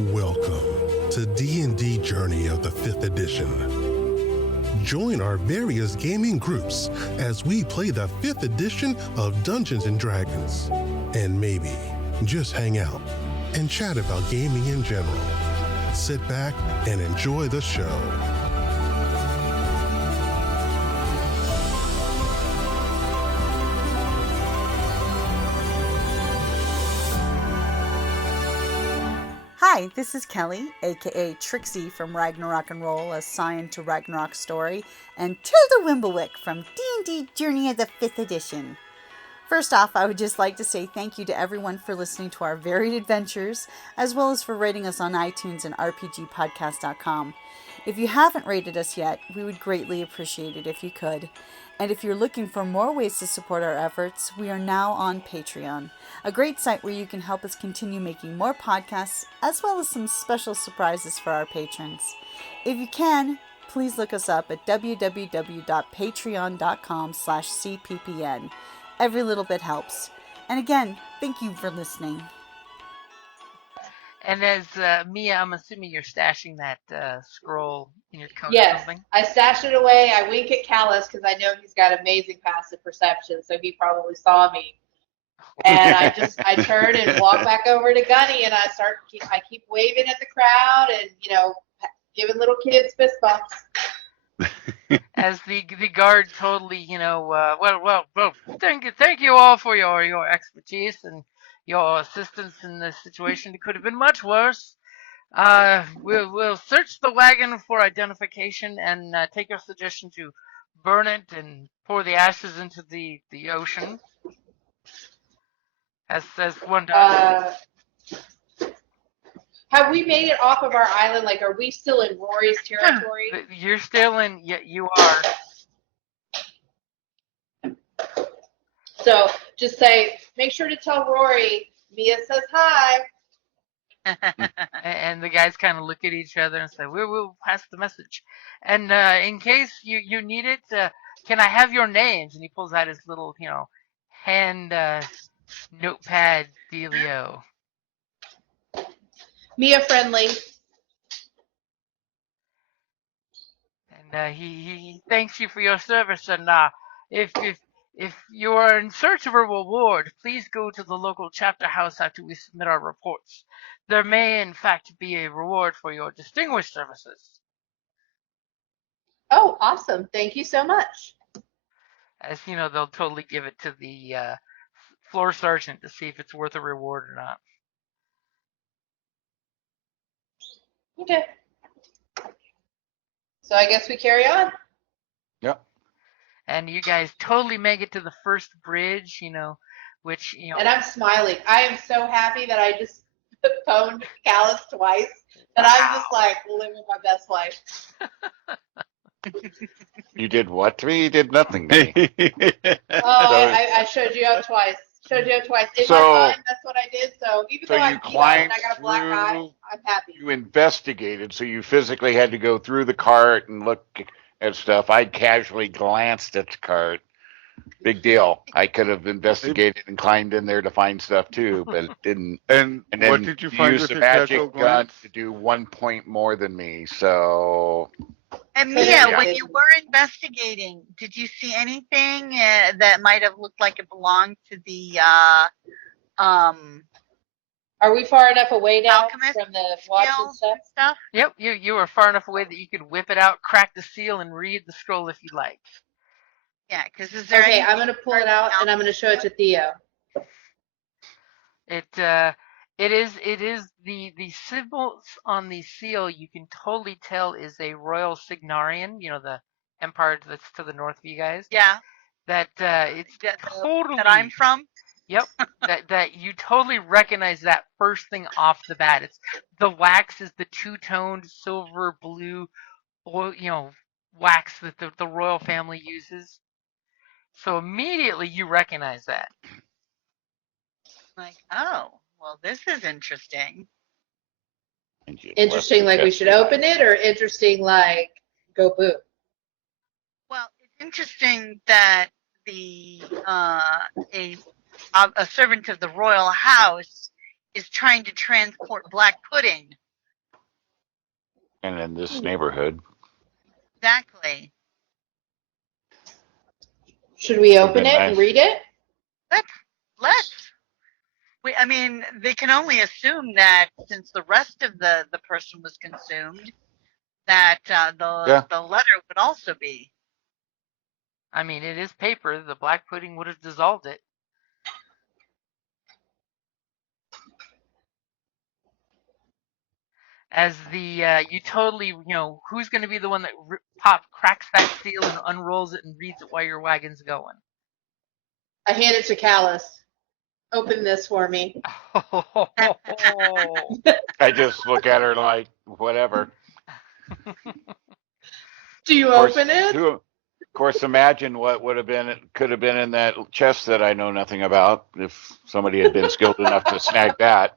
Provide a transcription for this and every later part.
Welcome to D&D Journey of the 5th edition. Join our various gaming groups as we play the 5th edition of Dungeons & Dragons. And maybe just hang out and chat about gaming in general. Sit back and enjoy the show. Hi, this is Kelly, aka Trixie from Ragnarok and Roll, assigned to Ragnarok Story, and Tilda Wimblewick from D&D Journey of the 5th edition. First off, I would just like to say thank you to everyone for listening to our varied adventures, as well as for rating us on iTunes and rpgpodcast.com. If you haven't rated us yet, we would greatly appreciate it if you could. And if you're looking for more ways to support our efforts, we are now on Patreon, a great site where you can help us continue making more podcasts, as well as some special surprises for our patrons. If you can, please look us up at www.patreon.com/cppn. Every little bit helps. And again, thank you for listening. And as Mia, I'm assuming you're stashing that scroll in your coat or Yes, something? I stash it away. I wink at Callus because I know he's got amazing passive perception, so he probably saw me. And I turn and walk back over to Gunny, and I keep waving at the crowd and, giving little kids fist bumps. As the guard totally, well, thank you all for your expertise and your assistance in this situation. It could have been much worse. We'll search the wagon for identification and take your suggestion to burn it and pour the ashes into the ocean, as one does. Have we made it off of our island? Like, are we still in Rory's territory? You're still in. Yeah, you are. So just say, make sure to tell Rory, Mia says hi. And the guys kind of look at each other and say, we'll pass the message. And in case you need it, can I have your names? And he pulls out his little, hand notepad dealio. Mia friendly. And he thanks you for your service. And if you are in search of a reward, please go to the local chapter house after we submit our reports. There may, in fact, be a reward for your distinguished services. Oh, awesome. Thank you so much. As you know, they'll totally give it to the floor sergeant to see if it's worth a reward or not. Okay. So I guess we carry on. Yep. And you guys totally make it to the first bridge, which, And I'm smiling. I am so happy that I just phoned Callus twice that I'm just like living my best life. You did what to me? You did nothing to me. I showed you up twice. In my mind, that's what I did. So even though I got a black eye, I'm happy. You investigated, so you physically had to go through the cart and look at stuff. I casually glanced at the cart. Big deal. I could have investigated and climbed in there to find stuff too, but it didn't. And then what did you find used with the your magic casual gun glance? to do 1 point more than me. So. And Mia, when you were investigating, did you see anything that might have looked like it belonged to the Are we far enough away now alchemist from the watch and stuff? Yep, you were far enough away that you could whip it out, crack the seal, and read the scroll if you like. Yeah, because is there Okay, I'm going to pull it out and I'm going to show it to Theo. It is the symbols on the seal. You can totally tell is a royal signarian. The empire that's to the north of you guys. Yeah. That it's totally that I'm from. Yep. that you totally recognize that first thing off the bat. It's the wax is the two-toned silver blue, wax that the royal family uses. So immediately you recognize that. Like, oh, well, this is interesting. Interesting, like we should open it, or interesting, like go boo? Well, it's interesting that a servant of the royal house is trying to transport black pudding And in this neighborhood. Exactly. Should we Would've open been it and nice. read it? Let's. I mean, they can only assume that since the rest of the person was consumed, that the letter would also be. I mean, it is paper. The black pudding would have dissolved it. As the you totally, who's going to be the one that cracks that seal and unrolls it and reads it while your wagon's going? I hand it to Callus. Open this for me. I just look at her like, whatever. Do you open it? Of course, imagine what could have been in that chest that I know nothing about if somebody had been skilled enough to snag that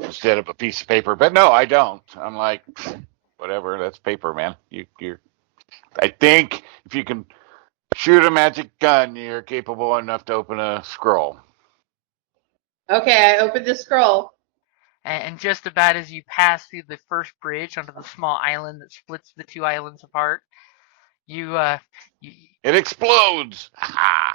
instead of a piece of paper. But no, I don't. I'm like, whatever, that's paper, man. I think if you can shoot a magic gun, you're capable enough to open a scroll. Okay, I opened the scroll. And just about as you pass through the first bridge onto the small island that splits the two islands apart, it explodes.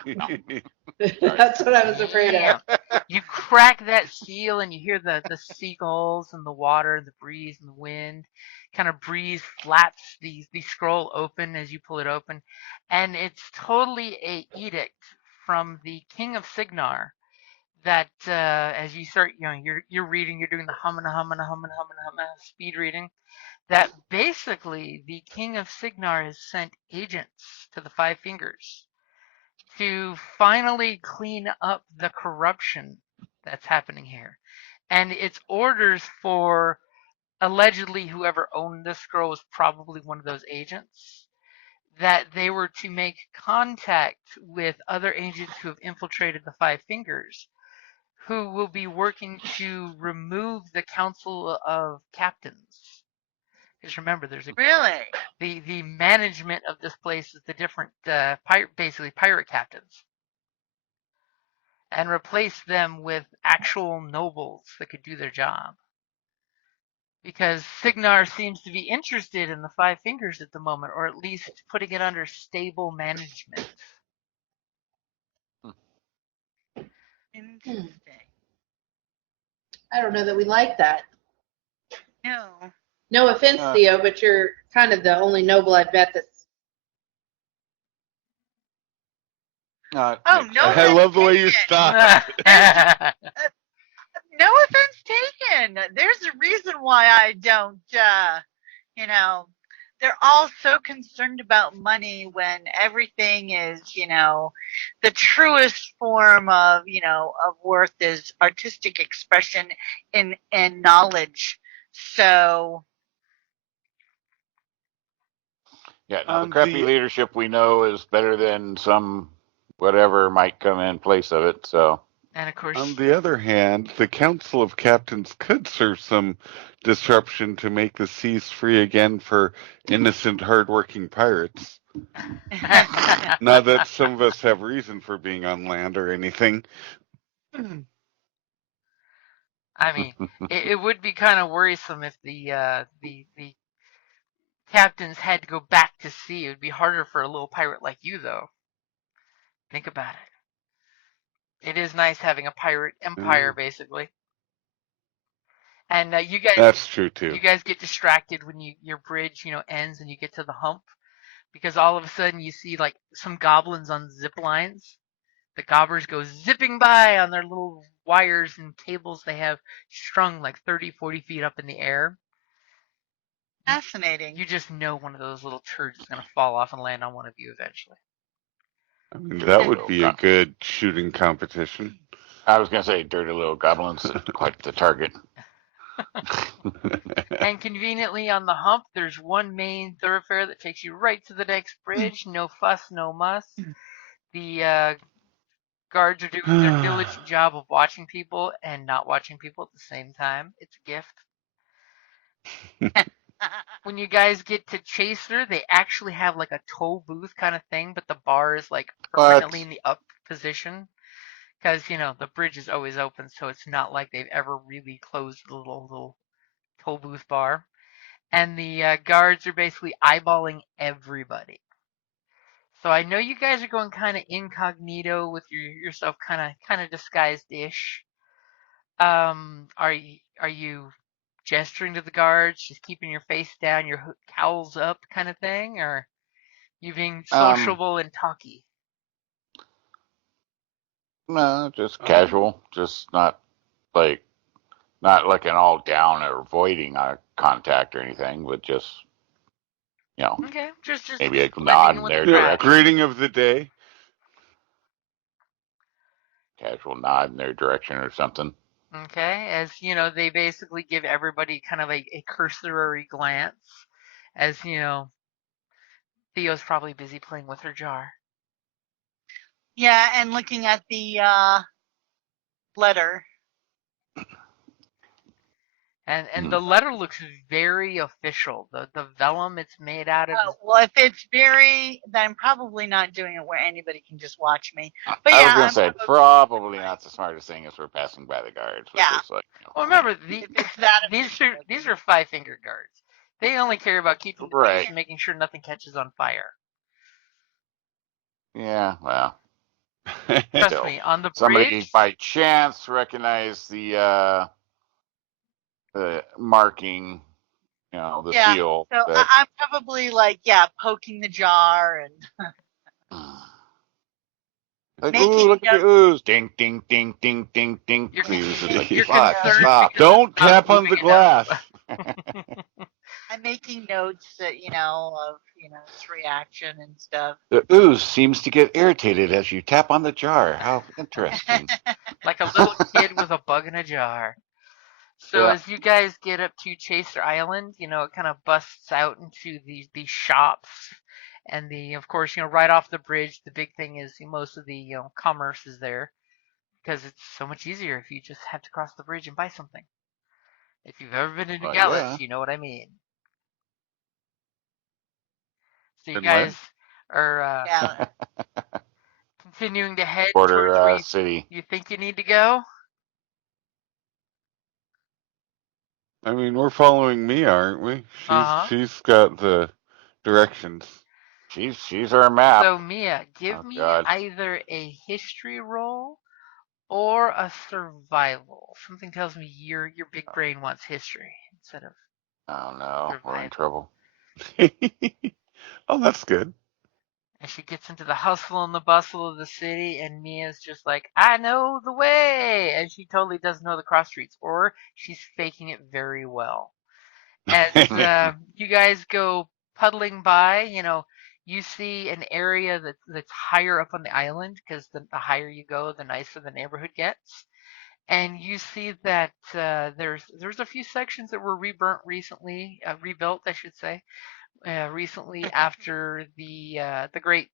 That's what I was afraid of. You crack that seal and you hear the seagulls and the water and the breeze and the wind kind of breeze flaps the scroll open as you pull it open, and it's totally a edict from the King of Signar that as you start, you're reading, you're doing the hum speed reading, that basically the King of Signar has sent agents to the Five Fingers to finally clean up the corruption that's happening here. And it's orders for allegedly whoever owned this scroll was probably one of those agents, that they were to make contact with other agents who have infiltrated the Five Fingers, who will be working to remove the Council of Captains. Because remember, there's the management of this place is the different pirate captains, and replace them with actual nobles that could do their job. Because Signar seems to be interested in the Five Fingers at the moment, or at least putting it under stable management. Interesting. I don't know that we like that. No. No offense, Theo, but you're kind of the only noble I bet that's. No, I love the way you stop. No offense taken. There's a reason why I don't, they're all so concerned about money when everything is, the truest form of, of worth is artistic expression and knowledge. So. Yeah, now the crappy leadership we know is better than some whatever might come in place of it, so. And of course, on the other hand, the Council of Captains could serve some disruption to make the seas free again for innocent, hardworking pirates. Not that some of us have reason for being on land or anything. I mean, it would be kind of worrisome if the captains had to go back to sea. It would be harder for a little pirate like you, though. Think about it. It is nice having a pirate empire, basically. And you guys, that's true too. You guys get distracted when your bridge, ends and you get to the hump, because all of a sudden you see like some goblins on zip lines. The gobbers go zipping by on their little wires and cables they have strung like 30, 40 feet up in the air. Fascinating. You just know one of those little turds is going to fall off and land on one of you eventually. I mean, that would be a good shooting competition. I was going to say dirty little goblins, quite the target. And conveniently on the hump, there's one main thoroughfare that takes you right to the next bridge. No fuss, no muss. The guards are doing their diligent job of watching people and not watching people at the same time. It's a gift. When you guys get to Chaser, they actually have like a toll booth kind of thing, but the bar is like permanently in the up position. Because, the bridge is always open, so it's not like they've ever really closed the little toll booth bar. and the guards are basically eyeballing everybody. So I know you guys are going kind of incognito with yourself kind of disguised-ish. Are you gesturing to the guards, just keeping your face down, your cowls up, kind of thing, or you being sociable and talky? No, just Oh. casual, just not like not looking all down or avoiding eye contact or anything, but just Okay, just maybe a blending nod in in with the their Yeah, crowd. direction, greeting of the day. casual nod in their direction or something. Okay, as you know, they basically give everybody kind of a cursory glance, as you know, Theo's probably busy playing with her jar. Yeah, and looking at the letter. And the letter looks very official. The vellum it's made out of is Well, if it's very, then I'm probably not doing it where anybody can just watch me. But I was yeah, gonna I'm say probably not the smartest thing as we're passing by the guards, but Yeah. just like well. Remember, if it's that these are five-finger guards. They only care about keeping the Right. peace and making sure nothing catches on fire. yeah, well, Trust still, me, on the somebody bridge. by chance recognized the marking, the Yeah. seal So that. I'm probably poking the jar and Like, making ooh, look at the notes. ooze. Ding, ding, ding, ding, ding, ding. You're, Ooze. It's like, you're fuck, concerned stop. because Don't it's not tap on moving the enough. glass. I'm making notes that of its reaction and stuff. The ooze seems to get irritated as you tap on the jar. How interesting. Like a little kid with a bug in a jar. So Yeah. as you guys get up to Chaser Island, it kind of busts out into these shops, and of course, right off the bridge, the big thing is most of the commerce is there because it's so much easier if you just have to cross the bridge and buy something. If you've ever been to Well, Gallus, yeah. you know what I mean. So you And where? guys are Yeah. continuing to head towards where Border city. you think you need to go. I mean, we're following Mia, aren't we? Uh huh. She's got the directions. She's our map. So Mia, give Oh me God. either a history roll or a survival. Something tells me your big brain wants history instead of Oh no, we're in survival. trouble. Oh, that's good. And she gets into the hustle and the bustle of the city, and Mia's just like, I know the way! And she totally doesn't know the cross streets, or she's faking it very well. As you guys go puddling by, you see an area that's higher up on the island, because the higher you go, the nicer the neighborhood gets. And you see that there's a few sections that were rebuilt, I should say, recently after the great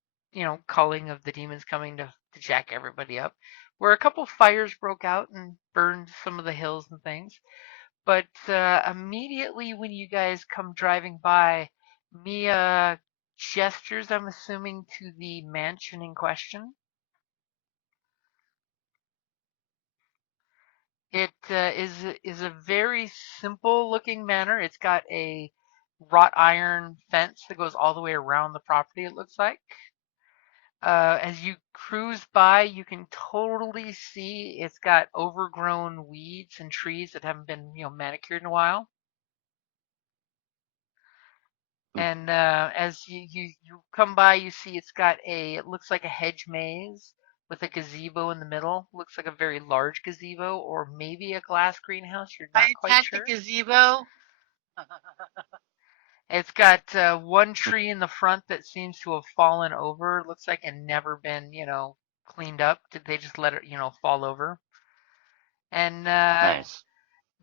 culling of the demons coming to jack everybody up, where a couple fires broke out and burned some of the hills and things. But immediately when you guys come driving by, Mia gestures, I'm assuming, to the mansion in question. It is a very simple looking manor. It's got a wrought iron fence that goes all the way around the property, it looks like. As you cruise by, you can totally see it's got overgrown weeds and trees that haven't been, manicured in a while. And as you come by, you see it looks like a hedge maze with a gazebo in the middle. Looks like a very large gazebo, or maybe a glass greenhouse. You're I not quite attack the sure. gazebo. It's got one tree in the front that seems to have fallen over. Looks like and never been, cleaned up. Did they just let it, fall over? And Nice.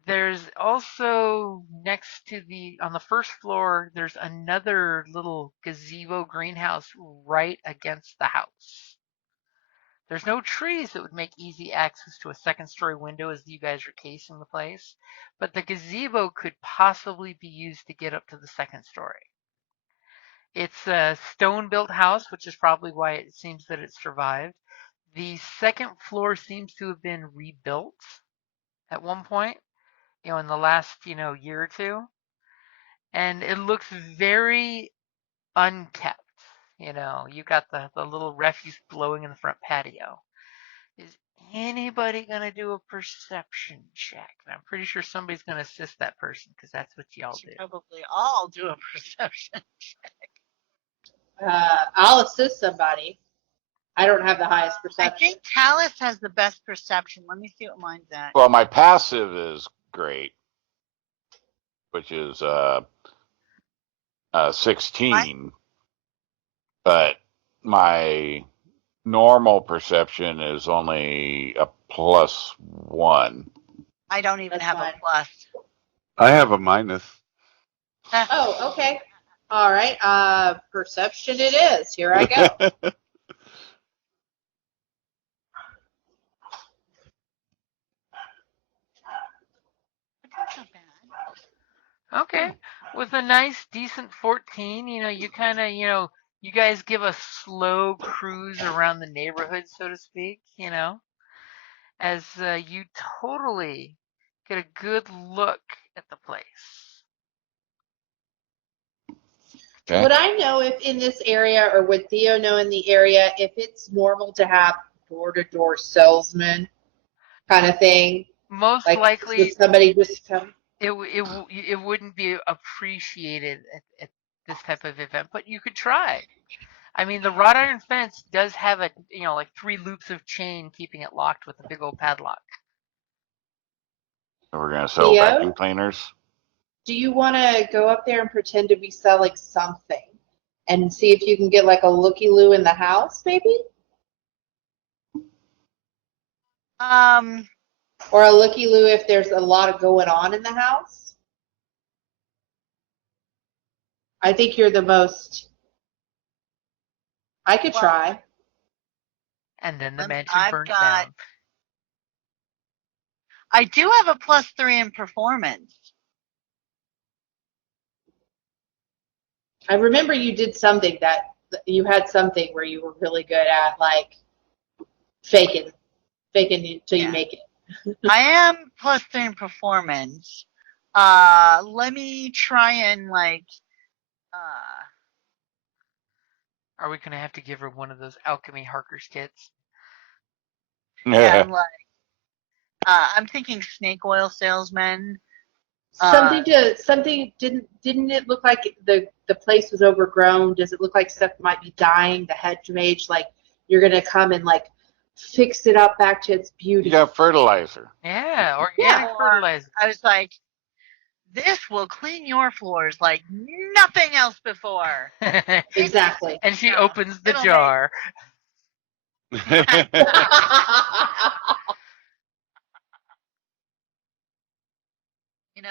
there's also on the first floor, there's another little gazebo greenhouse right against the house. There's no trees that would make easy access to a second story window as you guys are casing the place, but the gazebo could possibly be used to get up to the second story. It's a stone built house, which is probably why it seems that it survived. The second floor seems to have been rebuilt at one point, in the last, year or two. and it looks very unkept. You got the little refuse blowing in the front patio. Is anybody gonna do a perception check? And I'm pretty sure somebody's gonna assist that person because that's what y'all do. Probably all do a perception. I'll assist somebody. I don't have the highest I perception. think Talus has the best perception. Let me see what mine's at. Well, my passive is great, which is 16, but my normal perception is only a +1. I don't even That's have fine. a plus. I have a minus. Oh, okay. All right. Perception it is. Here I go. That's not bad. Okay, with a nice, decent 14, you kind of, you guys give a slow cruise around the neighborhood, so to speak, as you totally get a good look at the place. Okay. Would I know if in this area, or would Theo know in the area, if it's normal to have door-to-door salesmen kind of thing? Most Like, likely, would somebody just come? it wouldn't be appreciated at this type of event, but you could try. I mean, the wrought iron fence does have like 3 loops of chain keeping it locked with a big old padlock. So we're gonna sell Theo? vacuum cleaners. Do you want to go up there and pretend to be selling something and see if you can get like a looky-loo in the house, maybe? Or a looky-loo if there's a lot of going on in the house? I think you're the most. I could Well, try. And then the I've mansion burns got- down. I do have a +3 in performance. I remember you did something that you had something where you were really good at, like faking until you make it. I am +3 in performance. Let me try and Are we gonna have to give her one of those alchemy Harker's kits? and I'm thinking snake oil salesman. Something didn't it look like the place was overgrown? Does it look like stuff might be dying? The hedge mage, like you're gonna come and like fix it up back to its beauty. You got fertilizer. Yeah, organic fertilizer. I was like, this will clean your floors like nothing else before. Exactly. And she Yeah, opens the it'll jar.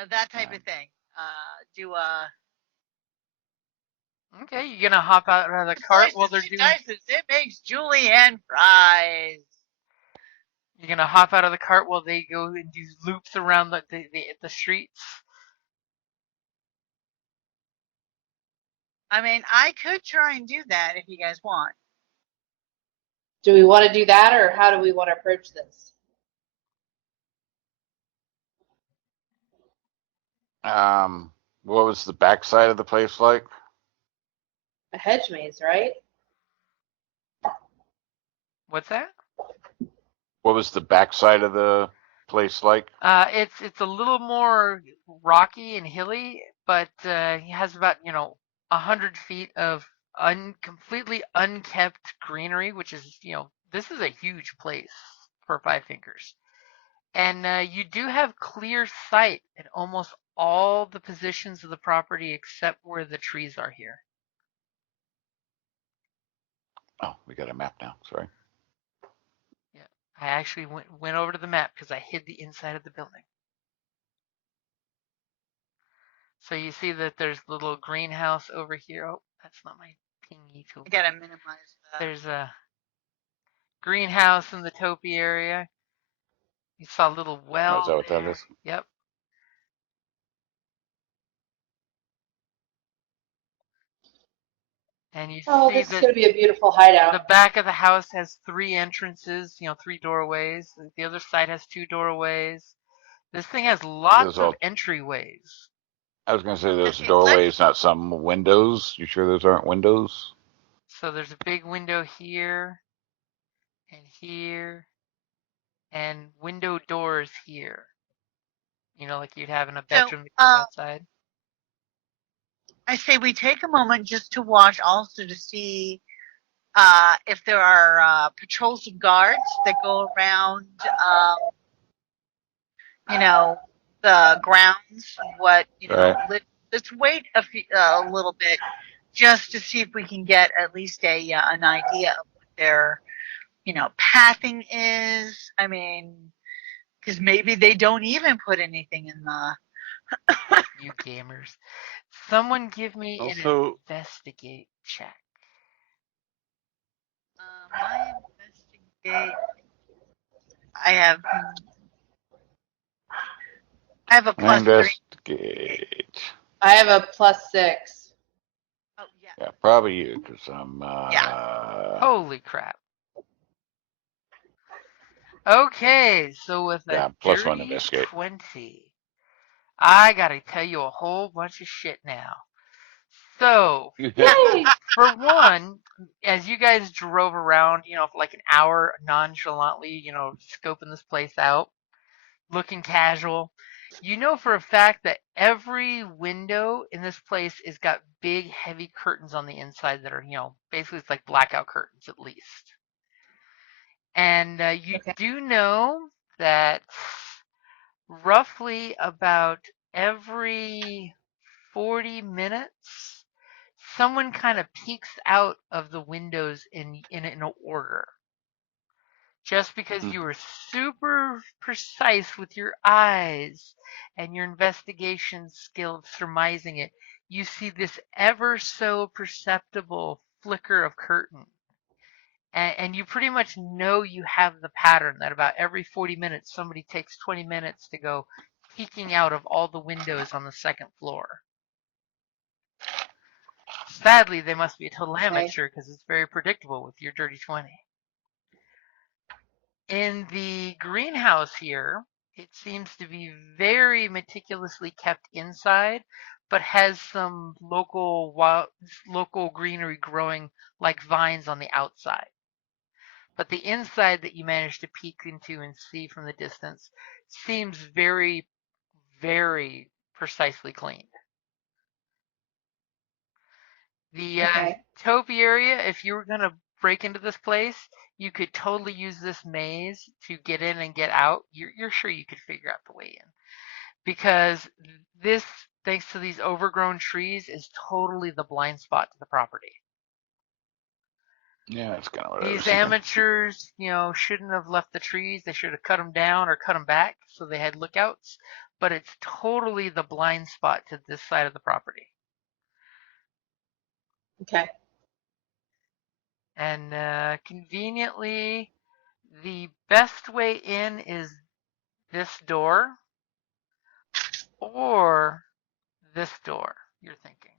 That type of thing. Okay, you're gonna hop out of the cart while they're doing. It makes julienne fries. You're gonna hop out of the cart while they go and do loops around the streets. I mean, I could try and do that if you guys want. Do we want to do that, or how do we want to approach this? What was the backside of the place like? A hedge maze, right? What's that? What was the backside of the place like? It's a little more rocky and hilly, but he has about 100 feet of completely unkept greenery, which is this is a huge place for Five Fingers, and you do have clear sight at almost all the positions of the property except where the trees are here. Oh, we got a map now. Sorry. Yeah, I actually went over to the map because I hid the inside of the building. So you see that there's the little greenhouse over here. Oh, that's not my pingy tool. I gotta minimize that. There's a greenhouse in the topi area. You saw a little well. Oh, is that what there. that is? Yep. And you see This is that going to be a beautiful hideout. the back of the house has 3 entrances, 3 doorways. The other side has 2 doorways. This thing has lots of entryways. I was going to say there's Okay, doorways, not some windows. You sure those aren't windows? So there's a big window here and here and window doors here. You know, like you'd have in a So, bedroom that goes outside. I say we take a moment just to watch, also to see if there are patrols of guards that go around, you know, the grounds. What you know, Right. let's wait a little bit just to see if we can get at least an idea of what their pathing is. I mean, because maybe they don't even put anything in the. You gamers. Someone give me an Also, investigate check. My investigate. I have a +3. Investigate. I have a +6. Oh yeah. Yeah, probably you, because I'm. Holy crap. Okay, so with a Yeah, +1 dirty investigate. 20, I gotta tell you a whole bunch of shit now. So, Yay! for one, as you guys drove around, for like an hour nonchalantly, scoping this place out, looking casual, you know for a fact that every window in this place has got big, heavy curtains on the inside that are, basically it's like blackout curtains at least. And you Okay. do know that roughly about every 40 minutes, someone kind of peeks out of the windows in an order. Just because you were super precise with your eyes and your investigation skills surmising it, you see this ever so perceptible flicker of curtain. And you pretty much know you have the pattern that about every 40 minutes somebody takes 20 minutes to go peeking out of all the windows on the second floor. Sadly, they must be a total amateur because it's very predictable with your dirty 20. In the greenhouse here, it seems to be very meticulously kept inside, but has some local greenery growing like vines on the outside. But the inside that you managed to peek into and see from the distance seems very, very precisely cleaned. The Okay. topiary, if you were going to break into this place, you could totally use this maze to get in and get out. You're sure you could figure out the way in. Because this, thanks to these overgrown trees, is totally the blind spot to the property. Yeah, that's kind of what I was These thinking. amateurs, shouldn't have left the trees. They should have cut them down or cut them back so they had lookouts. But it's totally the blind spot to this side of the property. Okay. And conveniently, the best way in is this door or this door, you're thinking.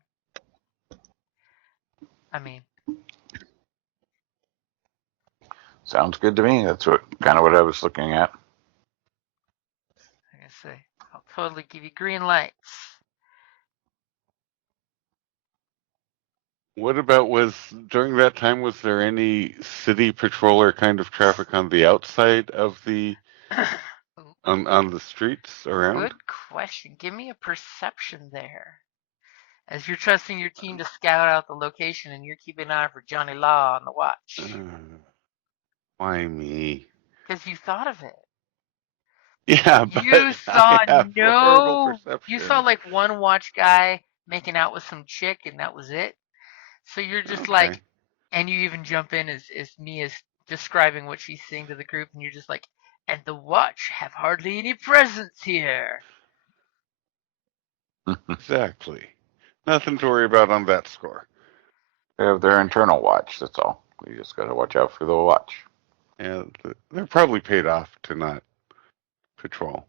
I mean, Sounds good to me. That's kind of what I was looking at. like I say, I'll totally give you green lights. what about during that time, was there any city patroller kind of traffic on the outside of the on the streets around? Good question. Give me a perception there. As you're trusting your team to scout out the location and you're keeping an eye for Johnny Law on the watch. Why me? Because you thought of it. Yeah, You but I saw have horrible you saw perception. like one watch guy making out with some chick and that was it. So you're just like, Okay. and you even jump in as me as describing what she's seeing to the group and you're just like, and the watch have hardly any presence here. Exactly. Nothing to worry about on that score. They have their internal watch. That's all. We just got to watch out for the watch. Yeah, they're probably paid off to not patrol.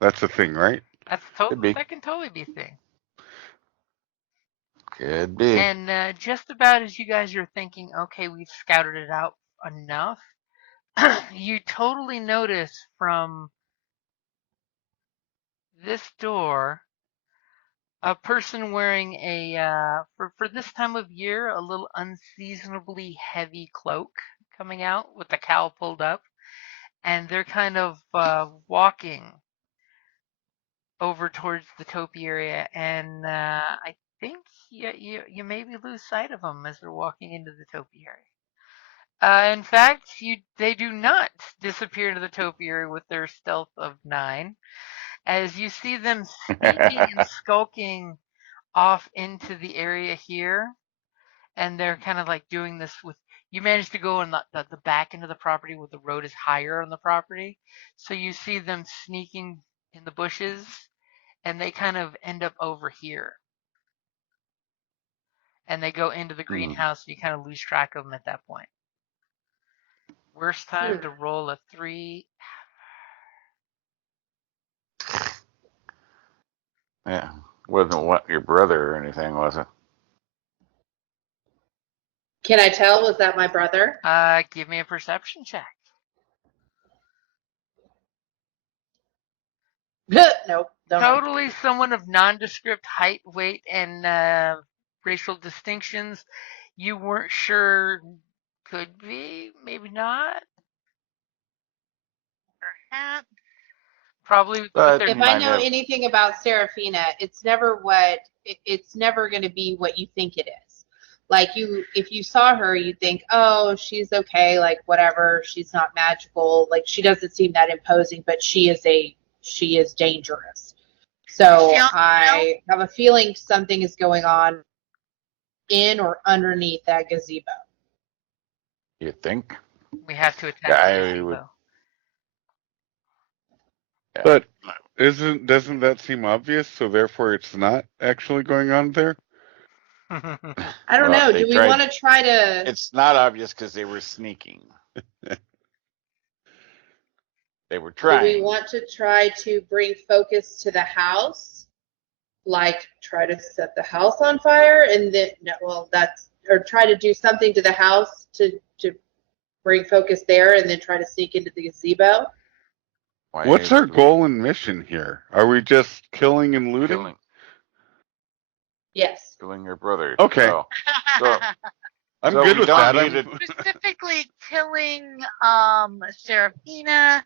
That's a thing, right? Could be. That can totally be a thing. Could be. And just about as you guys are thinking, okay, we've scouted it out enough, you totally notice from this door A person wearing a for this time of year a little unseasonably heavy cloak coming out with the cowl pulled up, and they're kind of walking over towards the topi area, and I think you maybe lose sight of them as they're walking into the topi area. In fact, they do not disappear into the topiary with their stealth of 9, as you see them sneaking and skulking off into the area here, and they're kind of like doing this with. You manage to go in the back end of the property where the road is higher on the property, so you see them sneaking in the bushes, and they kind of end up over here. And they go into the greenhouse, and you kind of lose track of them at that point. Worst time to roll a 3. Yeah. Wasn't what your brother or anything, was it? Can I tell? Was that my brother? Give me a perception check. Nope. Totally someone of nondescript height, weight, and racial distinctions. You weren't sure. Could be, maybe not. Perhaps. Probably. But if I know anything about Seraphina, it's never going to be what you think it is. Like if you saw her, you'd think, oh, she's okay, like whatever. She's not magical. Like she doesn't seem that imposing, but she is dangerous. So I have a feeling something is going on in or underneath that gazebo. You think? We have to attack the gazebo. But doesn't that seem obvious? So therefore, it's not actually going on there. I don't know. Do we want to try to? It's not obvious because they were sneaking. They were trying. Do we want to try to bring focus to the house? Like try to set the house on fire and then or try to do something to the house to bring focus there and then try to sneak into the gazebo? What's our goal and mission here? Are we just killing and looting? Killing. Yes. Killing your brother. Okay. So I'm good with that. Specifically killing Seraphina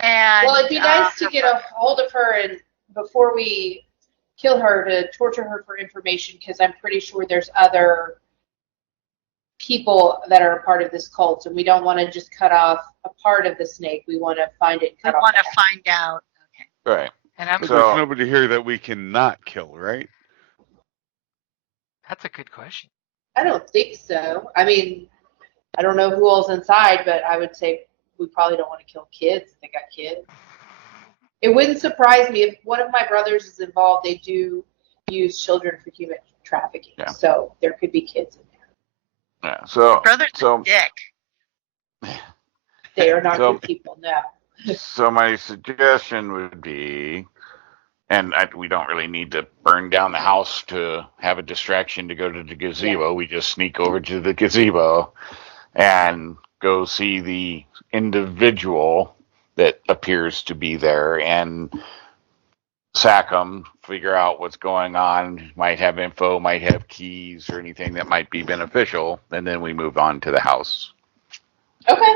and. Well, it'd be nice to get a hold of her and before we kill her to torture her for information because I'm pretty sure there's other people that are a part of this cult, and we don't want to just cut off a part of the snake. We want to find it. We want to find out. Okay. Right. And there's nobody here that we cannot kill, right? That's a good question. I don't think so. I mean, I don't know who all's inside, but I would say we probably don't want to kill kids if they got kids. It wouldn't surprise me if one of my brothers is involved. They do use children for human trafficking, so there could be kids in there. Yeah. So brother's a dick. They are not good people, no. So my suggestion would be, and we don't really need to burn down the house to have a distraction to go to the gazebo. Yeah. We just sneak over to the gazebo and go see the individual that appears to be there and sack them, figure out what's going on, might have info, might have keys or anything that might be beneficial, and then we move on to the house. Okay.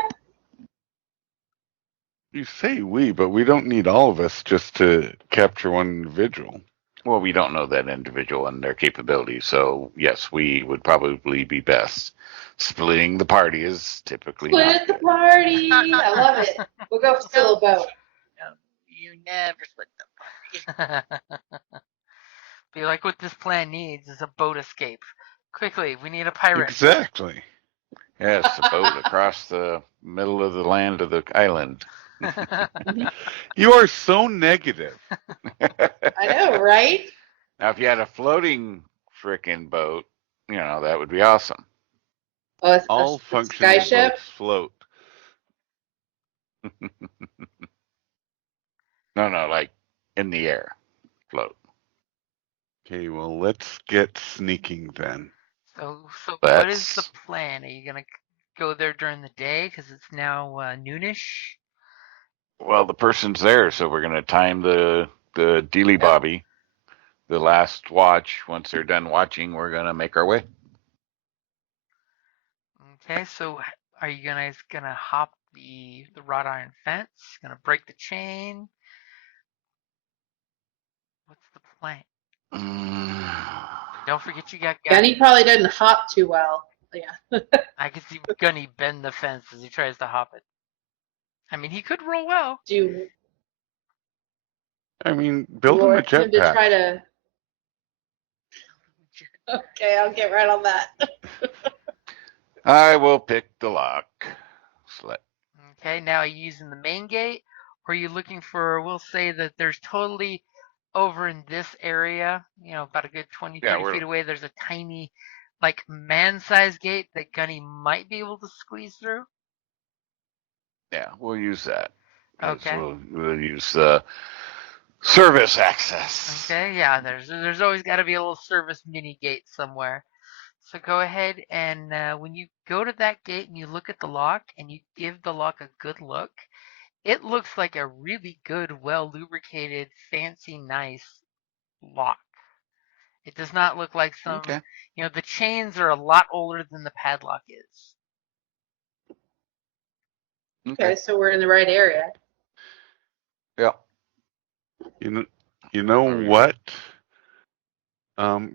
You say we, but we don't need all of us just to capture one individual. Well, we don't know that individual and their capabilities, so yes, we would probably be best. Splitting the party is typically Split the party! I love it. We'll go steal a boat. No, you never split the party. Be like, what this plan needs is a boat escape. Quickly, we need a pirate. Exactly. Yes, a boat across the middle of the land of the island. You are so negative. I know, right? Now, if you had a floating frickin' boat, that would be awesome. Oh, all functional boats float. No, like in the air, float. Okay, well, let's get sneaking then. So what is the plan? Are you gonna go there during the day because it's now noonish? Well, the person's there, so we're gonna time the dealy bobby the last watch. Once they're done watching, we're gonna make our way. Okay, so are you guys gonna hop the wrought iron fence? Gonna break the chain? What's the plan? Don't forget you got Gunny probably doesn't hop too well. Yeah. I can see Gunny bend the fence as he tries to hop it. I mean, he could roll well. Do you I mean, build him a want him to jetpack. try to? Okay, I'll get right on that. I will pick the lock. Slut. Okay, now are you using the main gate, or are you looking for? We'll say that there's totally over in this area, about a good 20, 30 feet away. There's a tiny, like man-sized gate that Gunny might be able to squeeze through. Yeah, we'll use that. Okay. We'll use the service access. Okay, yeah. There's always got to be a little service mini gate somewhere. So go ahead and when you go to that gate and you look at the lock and you give the lock a good look, it looks like a really good, well lubricated, fancy, nice lock. It does not look like some. Okay. The chains are a lot older than the padlock is. Okay, so we're in the right area. Yeah. You know what,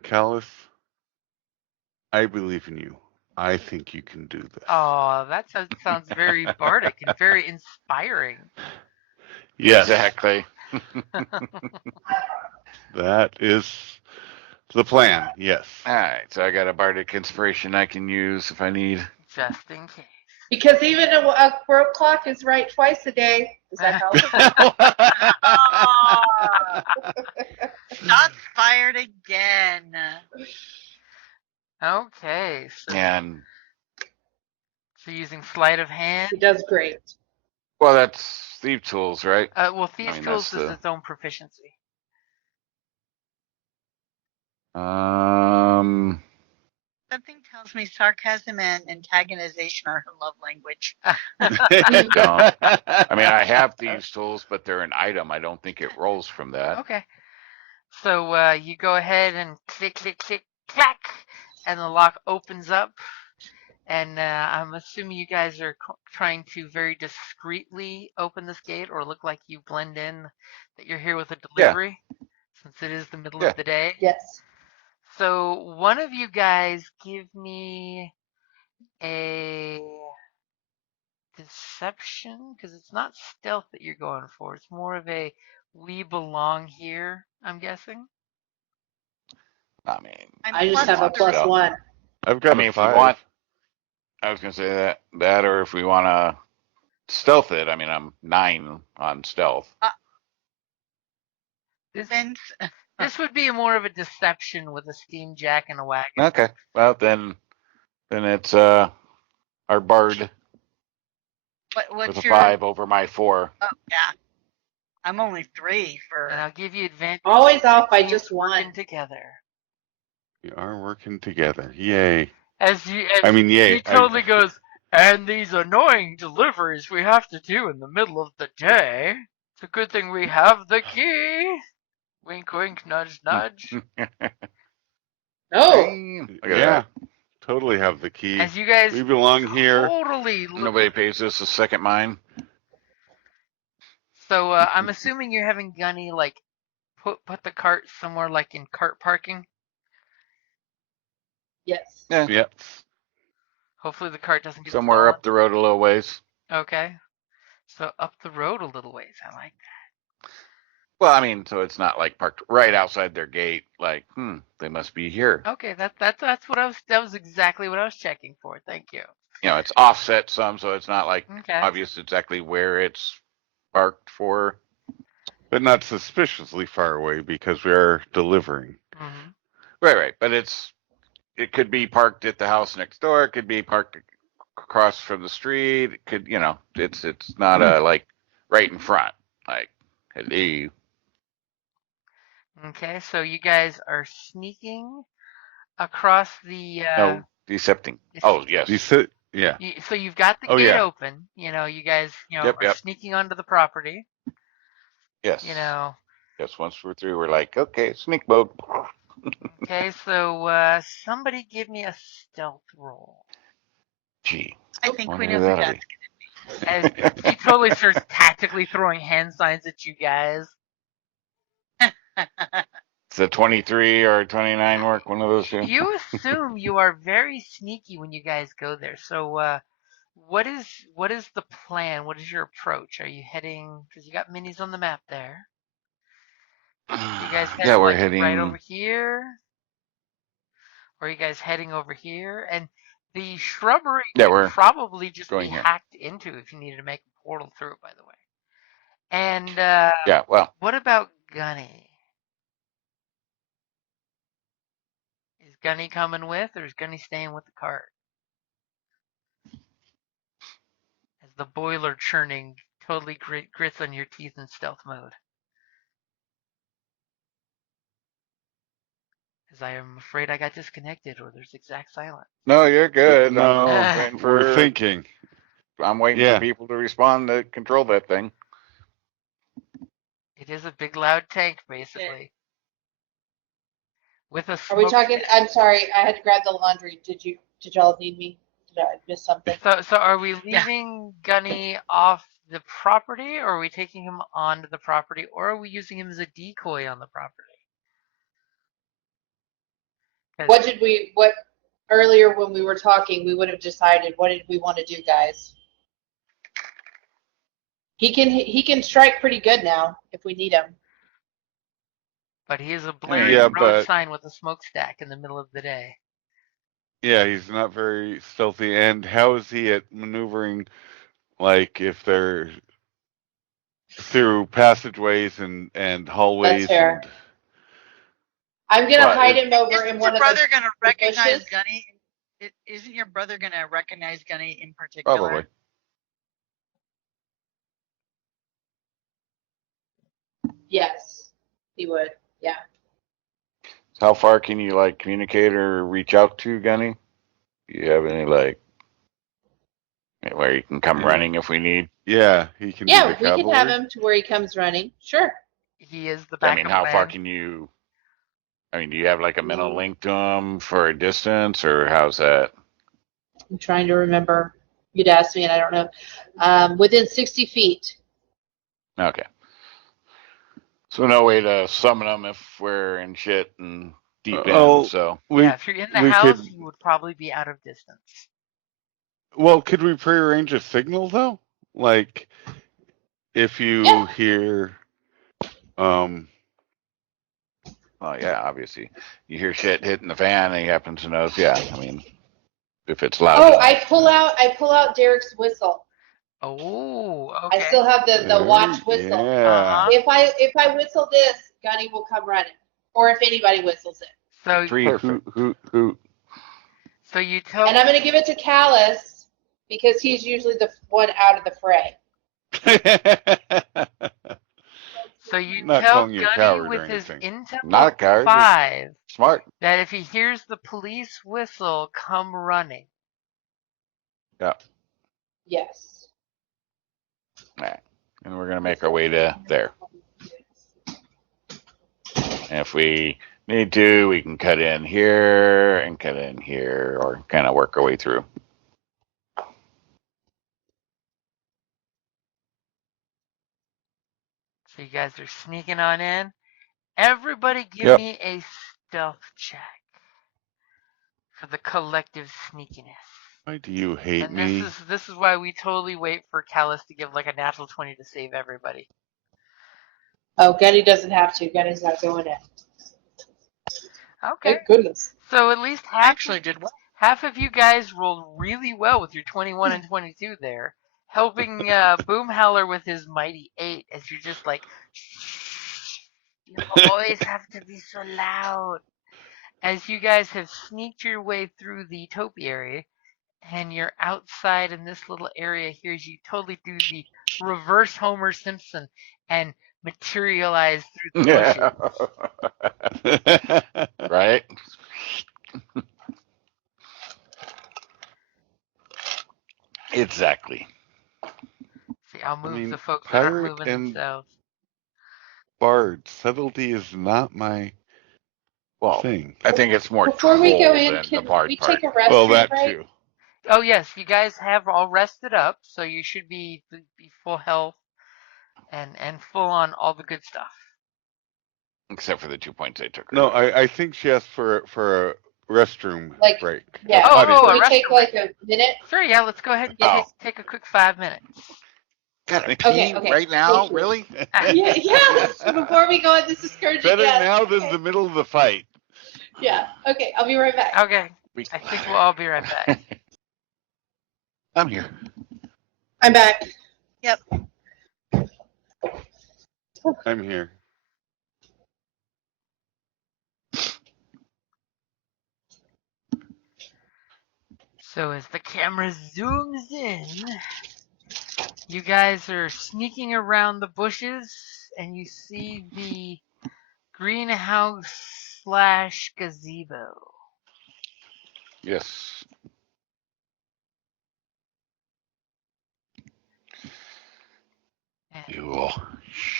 Callus? I believe in you. I think you can do this. Oh, that sounds very bardic and very inspiring. Yes, Exactly. that is the plan. Yes. All right, so I got a bardic inspiration I can use if I need. Just in case. Because even a broke clock is right twice a day. Does that help? Shots fired again. Okay. And So using sleight of hand. He does great. well, that's thief tools, right? Well, thieves tools is its own proficiency. Something tells me sarcasm and antagonization are her love language. Don't. I mean, I have thieves tools, but they're an item. I don't think it rolls from that. Okay. So you go ahead and click, click, click, clack, and the lock opens up. And I'm assuming you guys are trying to very discreetly open this gate or look like you blend in that you're here with a delivery, since it is the middle of the day. Yes. So one of you guys give me a deception, because it's not stealth that you're going for. It's more of a we belong here, I'm guessing. I mean, I just have a +1. I've got a 5. If you want, I was going to say that, or if we want to stealth it, I mean, I'm 9 on stealth. This would be more of a deception with a steam jack and a wagon. Okay, well then it's our bard What's with a your 5 over my 4. Oh yeah, I'm only 3 for. And I'll give you advantage. Always off by just 1. Working together. We are working together. Yay. Yay. He totally goes, and these annoying deliveries we have to do in the middle of the day. It's a good thing we have the key. Wink, wink, nudge, nudge. Oh. Yeah. Totally have the key. As you guys we belong here. Totally. Nobody pays us a second mine. So I'm assuming you're having Gunny like put the cart somewhere like in cart parking. Yes. Yeah. Yes. Hopefully the cart doesn't get Somewhere stolen. up the road a little ways. Okay. So up the road a little ways. I like that. Well, I mean, so it's not like parked right outside their gate. Like, they must be here. Okay, that's what I was. That was exactly what I was checking for. Thank you. It's offset some, so it's not like obvious exactly where it's parked for. But not suspiciously far away because we are delivering. Mm-hmm. Right. But it could be parked at the house next door. It could be parked across from the street. It could, it's not like right in front. Like, hello. Okay, so you guys are sneaking across the. No, decepting. Oh, yes. Yeah. So you've got the gate open. You guys, are Yep. sneaking onto the property. Yes. Guess once we're through, we're like, okay, sneak mode. Okay, so somebody give me a stealth roll. Gee, I think we wonder know who who that'll that's be. As he totally starts tactically throwing hand signs at you guys. It's a 23 or a 29 work, one of those two. You assume you are very sneaky when you guys go there. So, what is the plan? What is your approach? Are you heading? Because you got minis on the map there. You guys heading Yeah, we're like heading right over here, or are you guys heading over here? And the shrubbery Yeah, could we're probably just be going here. hacked into if you needed to make a portal through it. By the way. And Yeah, well, what about Gunny? Is Gunny coming with, or is Gunny staying with the cart? As the boiler churning totally grits on your teeth in stealth mode. As I am afraid I got disconnected, or there's exact silence. no, you're good. No, I'm waiting we're for thinking. Yeah. people to respond to control that thing. It is a big loud tank, basically. With a Are we smoke talking? stack. I'm sorry, I had to grab the laundry. Did y'all need me? Did I miss something? So are we Yeah. leaving Gunny off the property, or are we taking him onto the property, or are we using him as a decoy on the property? What earlier when we were talking, we would have decided what did we want to do, guys? He can strike pretty good now if we need him. But he is a blaring Yeah, road but sign with a smokestack in the middle of the day. yeah, he's not very stealthy. And how is he at maneuvering? Like if they're through passageways and hallways. That's fair. And I'm gonna Well, hide him over in Isn't one your of brother going to the recognize bushes. Gunny? Isn't your brother going to recognize Gunny in particular? Probably. Yes, he would. Yeah. How far can you like communicate or reach out to Gunny? Do you have any like where you can come running if we need? yeah, he can be Yeah, the we can have cavalry. him to where he comes running. Sure. He is the I backup mean, how far plan. can you? I mean, do you have like a mental link to him for a distance, or how's that? I'm trying to remember. You'd ask me, and I don't know. Within 60 feet. Okay. So no way to summon them if we're in shit and deep in. So Yeah, if you're in the house, you would probably be out of distance. Well, could we prearrange a signal though? Like if you hear oh yeah, obviously you hear shit hitting the fan, and he happens to know. Yeah, I mean, if it's loud. Oh, enough. I pull out Derek's whistle. Oh, okay. I still have the watch whistle. Yeah. If I whistle this, Gunny will come running, or if anybody whistles it. So Three hoot. So you tell. And I'm going to give it to Callus because he's usually the one out of the fray. So you Not tell calling you a Gunny coward with or his anything. intel Not a coward, 5 Smart. that if he hears the police whistle, come running. Yeah. Yes. All right. And we're gonna make our way to there. And if we need to, we can cut in here and cut in here, or kind of work our way through. So you guys are sneaking on in. Everybody give me a stealth check for the collective sneakiness. Why do you hate And me? this is why we totally wait for Callus to give like a natural 20 to save everybody. Oh, Gunny doesn't have to. Gunny's not going in. Okay. Thank goodness. So at least half of you guys rolled really well with your 21 and 22 there, helping Boomhowler with his mighty 8 as you're just like, shh, you always have to be so loud. As you guys have sneaked your way through the topiary, and you're outside in this little area here as you totally do the reverse Homer Simpson and materialize through the bushes. Right? Exactly. See, I'll move the folks that pirate aren't moving and themselves. bard. Subtlety is not my Well, thing. I think it's more Before we go troll in, than the can bard we part. take a restroom Well, that break? too. Oh yes, you guys have all rested up, so you should be full health and full on all the good stuff. Except for the 2 points I took. No, earlier. I think she asked for a restroom Like, break. yeah. A potty Oh, Can a break. we take restroom like a minute? Sure, yeah, let's go ahead and Oh. take a quick 5 minutes. Gotta Okay, pee okay. right now? Thank you. Really? Yeah, yes. Before we go on this excursion, Better yes. now than Okay. the middle of the fight. Yeah. Okay, I'll be right back. Okay, I think we'll all be right back. I'm here. I'm back. Yep. I'm here. So as the camera zooms in, you guys are sneaking around the bushes and you see the greenhouse slash gazebo. Yes. You will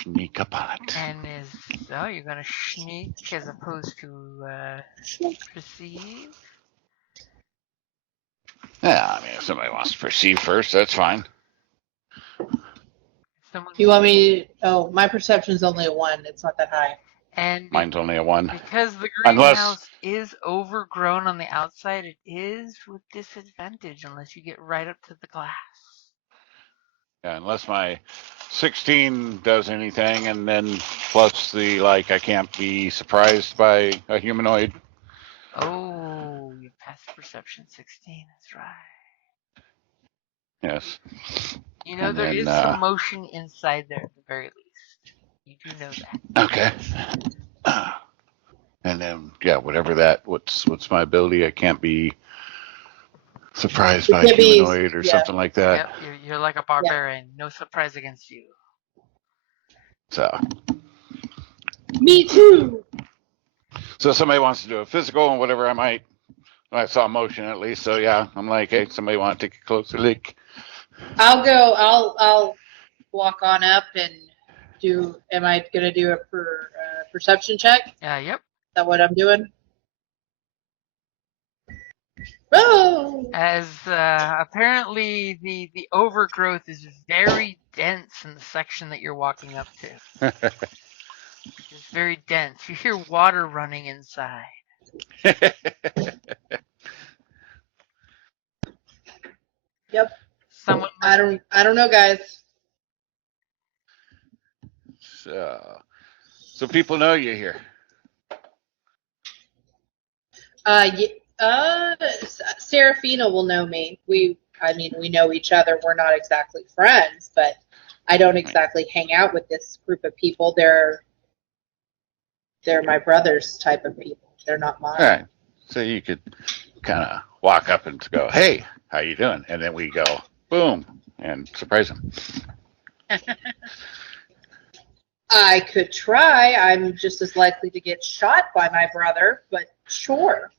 sneak up on it. And you're gonna sneak as opposed to perceive. Yeah, I mean, if somebody wants to perceive first, that's fine. Someone, You want me? Oh, my perception's only a 1. It's not that high. and Mine's only a 1. because the Unless- greenhouse is overgrown on the outside, it is with disadvantage unless you get right up to the glass. Yeah, unless my 16 does anything, and then plus the, like, I can't be surprised by a humanoid. Oh, you passed perception 16. That's right. Yes. You know, And there then, is some motion inside there at the very least. You do know that. Okay. And then, yeah, whatever that, what's my ability? I can't be surprised You by a can't be- humanoid or yeah. something like that. Yep, you're like a barbarian. No surprise against you. So Me too. if somebody wants to do a physical and whatever, I saw motion at least. So yeah, I'm like, hey, somebody want to take a closer look? I'll go. I'll walk on up and do. Am I gonna do a perception check? Is Yep. that what I'm doing? Oh. As apparently the overgrowth is very dense in the section that you're walking up to. It's very dense. You hear water running inside. Yep. Someone I don't know, guys. So people know you're here. Serafina will know me. I mean, we know each other. We're not exactly friends, but I don't exactly hang out with this group of people. They're my brother's type of people. They're not mine. All right. So you could kind of walk up and go, hey, how you doing? And then we go, boom, and surprise them. I could try. I'm just as likely to get shot by my brother, but sure.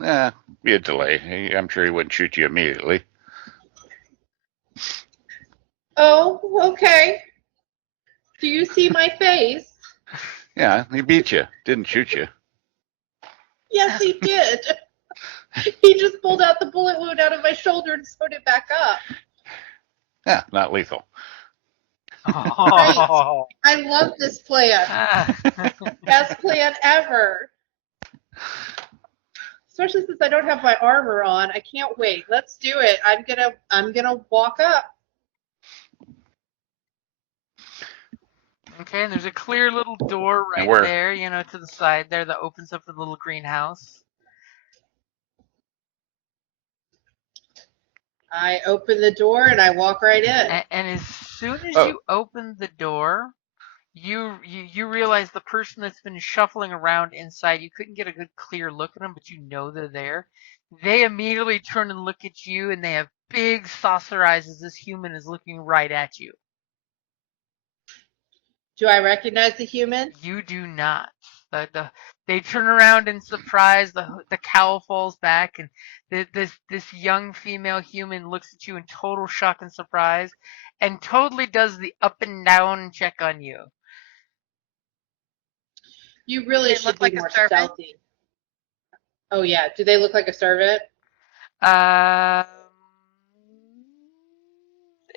Be a delay. I'm sure he wouldn't shoot you immediately. Oh, okay. Do you see my face? Yeah, he beat you. Didn't shoot you. Yes, he did. He just pulled out the bullet wound out of my shoulder and sewed it back up. Yeah, not lethal. Oh. I love this plan. Best plan ever. Especially since I don't have my armor on. I can't wait. Let's do it. I'm gonna walk up. Okay, and there's a clear little door right where? there, to the side there that opens up to the little greenhouse. I open the door and I walk right in. And as soon as you open the door, you realize the person that's been shuffling around inside, you couldn't get a good clear look at them, but you know they're there. They immediately turn and look at you, and they have big saucer eyes as this human is looking right at you. Do I recognize the human? You do not. They turn around in surprise. The cowl falls back, and this young female human looks at you in total shock and surprise, and totally does the up and down check on you. You really They should look be like a more servant? stealthy. Oh yeah. Do they look like a servant? Um,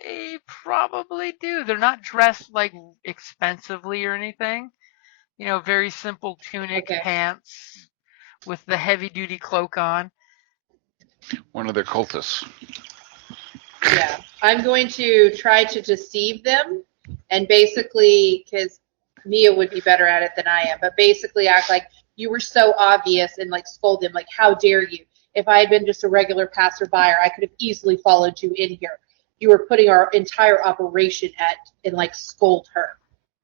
they probably do. They're not dressed like expensively or anything. Very simple tunic, Okay. pants, with the heavy duty cloak on. One of their cultists. Yeah. I'm going to try to deceive them and basically, because Mia would be better at it than I am, but basically act like you were so obvious and like scold them, like, how dare you? If I had been just a regular passerby, I could have easily followed you in here. You were putting our entire operation and like scold her.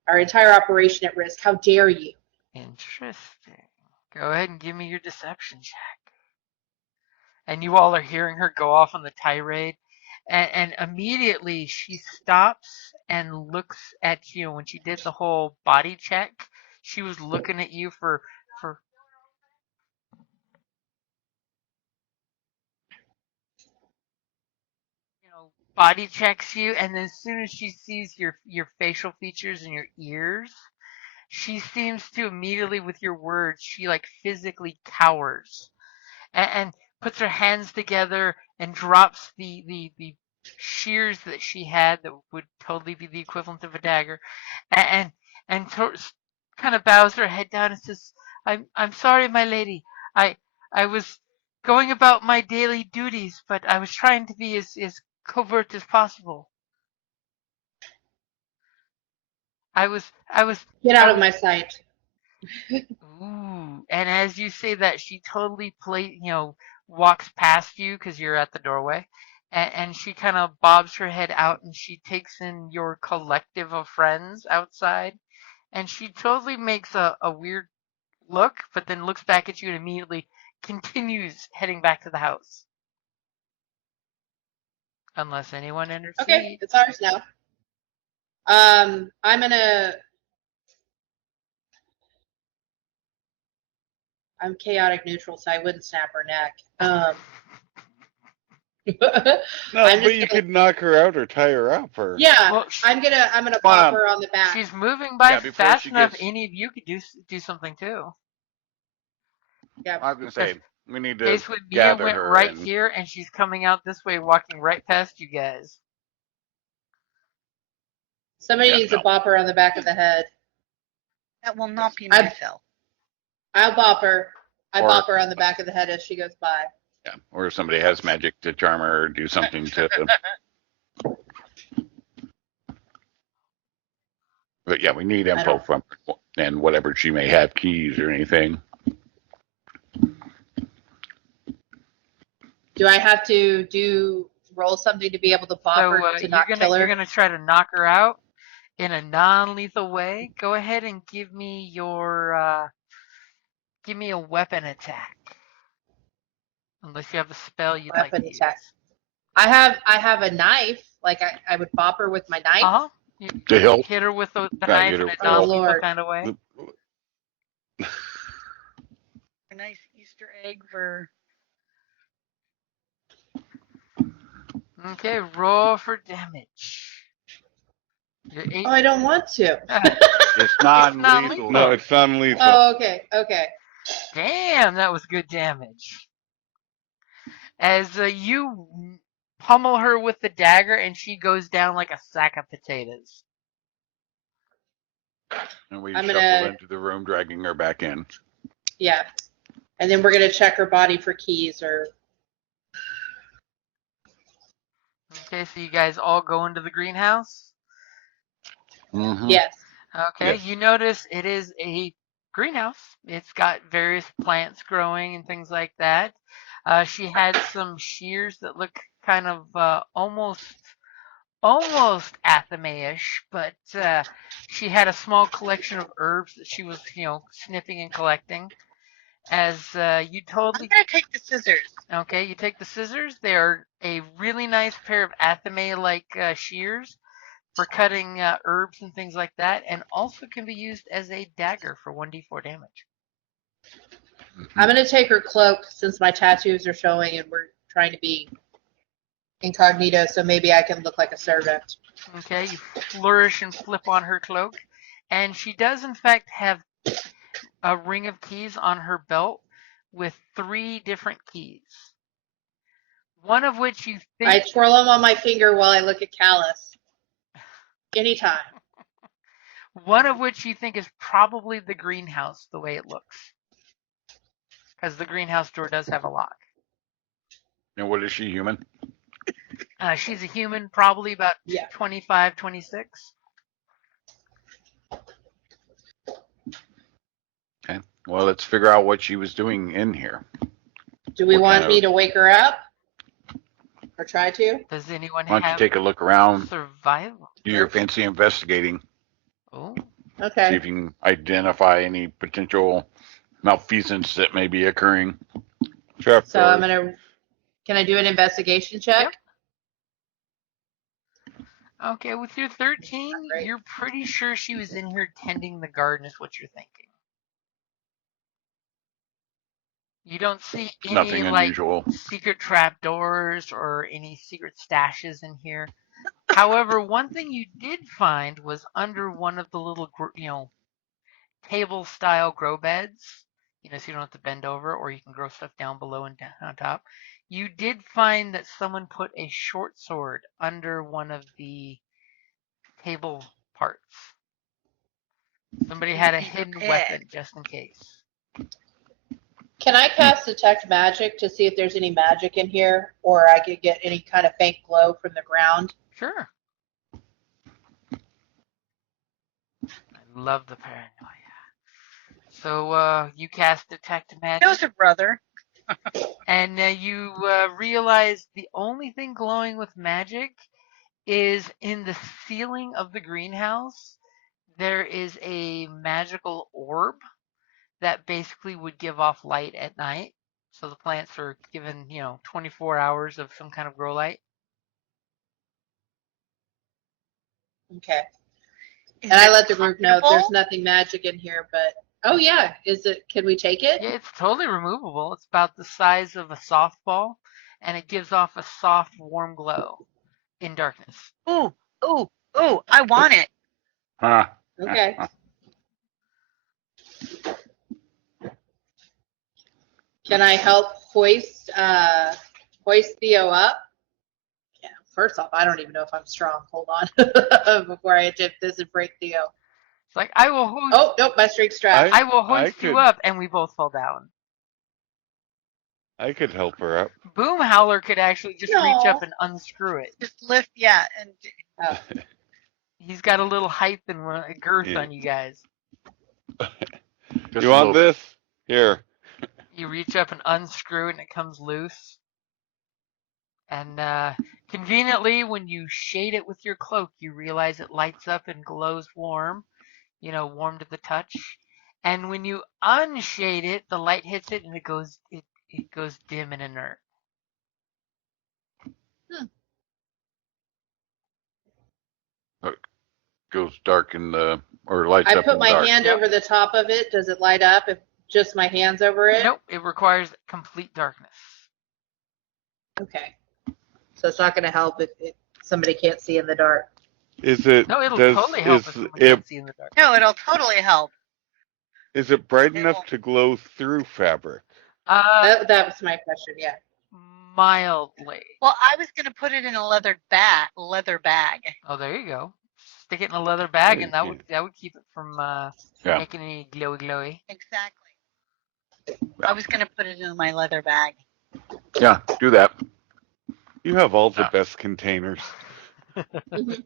Our entire operation at risk. How dare you? Interesting. Go ahead and give me your deception check. And you all are hearing her go off on the tirade. And immediately she stops and looks at you. When she did the whole body check, she was looking at you for body checks you, and then as soon as she sees your facial features and your ears, she seems to immediately, with your words, she like physically cowers and puts her hands together and drops the shears that she had that would totally be the equivalent of a dagger, and and kind of bows her head down and says, I'm sorry, my lady. I was going about my daily duties, but I was trying to be as covert as possible. I was Get I out of was my sight. Ooh, and as you say that, she totally walks past you because you're at the doorway, and she kind of bobs her head out and she takes in your collective of friends outside, and she totally makes a weird look, but then looks back at you and immediately continues heading back to the house. Unless anyone Okay, intercedes. it's ours now. I'm chaotic neutral, so I wouldn't snap her neck. No, I'm but just you gonna, could knock her out or tie her up, or yeah, Well, I'm gonna Come pop on. her on the back. she's moving by Yeah, before fast she enough. gets- Any of you could do something too. Yeah. I was gonna say we need to Basically, Mia gather went her right and here, and she's coming out this way, walking right past you guys. Somebody Yeah, needs no. to bop her on the back of the head. That will not be I- myself. I'll bop her. I Or- bop her on the back of the head as she goes by. yeah, or if somebody has magic to charm her or do something to. But yeah, we need info don't- from her and whatever she may have, keys or anything. Do I have to roll something to be able to bop her to not kill her? You're gonna try to knock her out in a non-lethal way. Go ahead and give me a weapon attack. Unless you have a spell you'd like Weapon to attack. use. I have a knife. Like I would bop her with my knife. Uh huh. You The hilt. hit her with the Yeah, knife hit her in a with the non-lethal Lord. kind of way. A nice Easter egg for. Okay, roll for damage. You're Oh, I don't want to. It's non-lethal. non-lethal. no, it's non-lethal. Oh, okay. Damn, that was good damage. As you pummel her with the dagger, and she goes down like a sack of potatoes. And we I'm shuffle gonna- into the room, dragging her back in. Yeah. And then we're gonna check her body for keys or. Okay, so you guys all go into the greenhouse. Mm-hmm. Yes. Okay, Yes. you notice it is a greenhouse. It's got various plants growing and things like that. She had some shears that look kind of almost Athame-ish, but she had a small collection of herbs that she was, sniffing and collecting. As you I'm totally gonna take the scissors. okay, you take the scissors. They're a really nice pair of Athame-like shears for cutting herbs and things like that, and also can be used as a dagger for 1d4 damage. I'm gonna take her cloak since my tattoos are showing and we're trying to be incognito, so maybe I can look like a servant. Okay, you flourish and flip on her cloak, and she does in fact have a ring of keys on her belt with 3 different keys. One of which you think... I twirl them on my finger while I look at Callus. Anytime. One of which you think is probably the greenhouse, the way it looks. Because the greenhouse door does have a lock. And what is she, human? She's a human, probably about 25, 26. Okay. Well, let's figure out what she was doing in here. Do we What want kind me of- to wake her up? Or try to? Does anyone Why don't you have take a look around, survival? do your fancy investigating, Oh, see Okay. if you can identify any potential malfeasance that may be occurring. Trap So I'm doors. gonna. Can I do an investigation check? okay. With your 13, Great. you're pretty sure she was in here tending the garden, is what you're thinking. You don't see any Nothing like unusual. secret trapdoors or any secret stashes in here. However, one thing you did find was under one of the little, table-style grow beds. So you don't have to bend over, or you can grow stuff down below and down on top. You did find that someone put a short sword under one of the table parts. Somebody had a He's a hidden pig. weapon just in case. Can I cast detect magic to see if there's any magic in here, or I could get any kind of faint glow from the ground? Sure. I love the paranoia. So you cast detect magic. Knows her brother. And you realize the only thing glowing with magic is in the ceiling of the greenhouse. There is a magical orb that basically would give off light at night. So the plants are given, 24 hours of some kind of grow light. Okay. Is And I it let the group know there's comfortable? nothing magic in here, but oh yeah, can we take it? Yeah, it's totally removable. It's about the size of a softball, and it gives off a soft, warm glow in darkness. Ooh, ooh, ooh! I want it. Huh. Okay. Can I help hoist Theo up? Yeah, first off, I don't even know if I'm strong. Hold on. Before I attempt this and break Theo. It's like, I will hoist, Oh, nope, my string's strapped. I will hoist you could- up, and we both fall down. I could help her up. Boom Howler could actually just reach up and unscrew it. Just lift, yeah, and Oh. He's got a little height and a girth Yeah. on you guys. Just You a want little- this? Here. You reach up and unscrew it, and it comes loose. And conveniently, when you shade it with your cloak, you realize it lights up and glows warm, warm to the touch. And when you unshade it, the light hits it, and it goes dim and inert. Goes dark in the, or lights I up in put the my dark. hand Yep. over the top of it. Does it light up if just my hand's over it? Nope, it requires complete darkness. Okay. So it's not going to help if somebody can't see in the dark. Is it? No, it'll does, totally help is if someone it, can't see in the dark. no, it'll totally help. Is it bright It enough won't. to glow through fabric? That was my question. Yeah. Mildly. Well, I was gonna put it in a leather bag. Oh, there you go. Stick it in a leather bag, and Thank that would keep it from Yeah. making any glowy. Exactly. I was gonna put it in my leather bag. Yeah, do that. You have all the Yeah. best containers.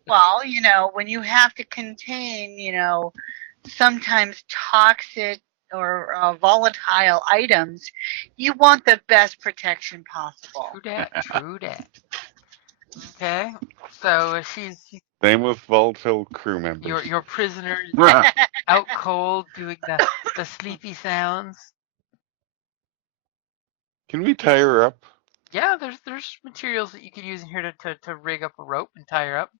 Well, when you have to contain, sometimes toxic or volatile items, you want the best protection possible. True dat. True dat. Okay, so she's Same with volatile crew members. your prisoner is out cold, doing the sleepy sounds. Can we tie her up? Yeah, there's materials that you could use in here to rig up a rope and tie her up.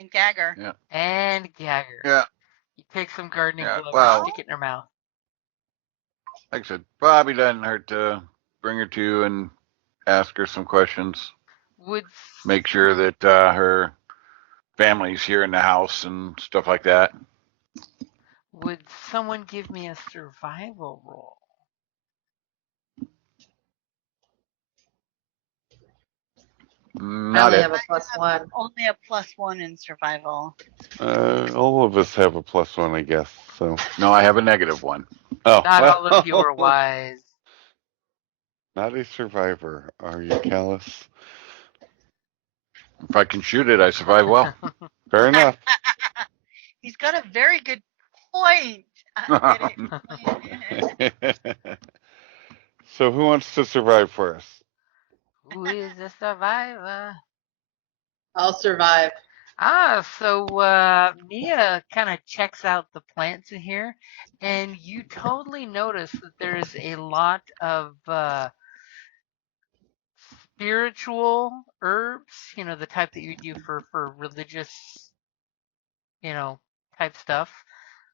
And dagger. Yeah. And gag her. Yeah. You take some gardening Yeah, gloves well- and stick it in her mouth. Like I said, probably doesn't hurt to bring her to you and ask her some questions. Would Make sure that her family's here in the house and stuff like that. Would someone give me a survival roll? I Not only it. have a +1. Only a +1 in survival. All of us have a +1, I guess. So No, I have a -1. oh, Not all of you well, are wise. not a survivor, are you, Callus? If I can shoot it, I survive well. Fair enough. He's got a very good point. Get it? So who wants to survive for us? Who is a survivor? I'll survive. So Mia kind of checks out the plants in here, and you totally notice that there's a lot of spiritual herbs, the type that you do for religious, type stuff,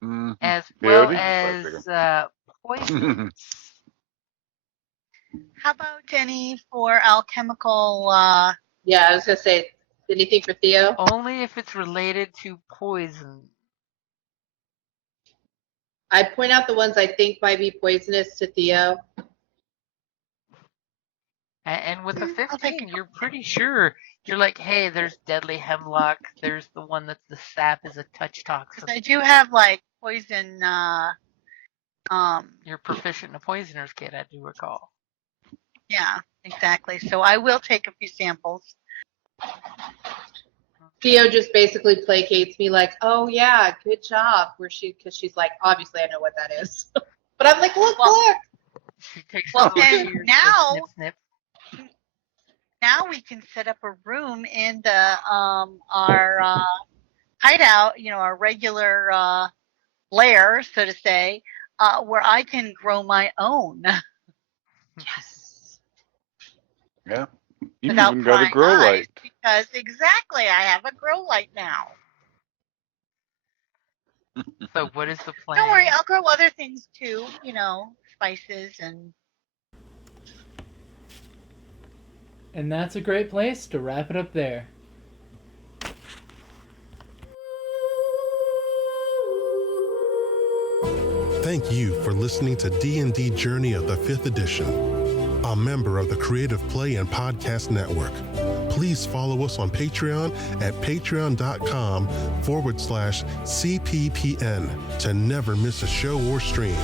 Mhm. as well Peyote? as poisons. How about any for alchemical? Yeah, I was gonna say anything for Theo. Only if it's related to poison. I point out the ones I think might be poisonous to Theo. And with the I'll take 15, you're pretty sure. You're like, hey, there's deadly hemlock. There's the one that's the sap is a touch toxin. I do have like poison. You're proficient in a poisoner's kit, I do recall. Yeah, exactly. So I will take a few samples. Theo just basically placates me like, "Oh yeah, good job." Because she's like, obviously I know what that is, but I'm like, look. She takes Well, a little and cheers, now- snip, snip. Now we can set up a room in the our hideout, our regular lair, so to say, where I can grow my own. Yes. Yeah. You've without even got a prying grow eyes, light. because exactly, I have a grow light now. So what is the plan? Don't worry, I'll grow other things too, spices and. And that's a great place to wrap it up there. Thank you for listening to D&D Journey of the 5th Edition, a member of the Creative Play and Podcast Network. Please follow us on Patreon at patreon.com/CPPN to never miss a show or stream.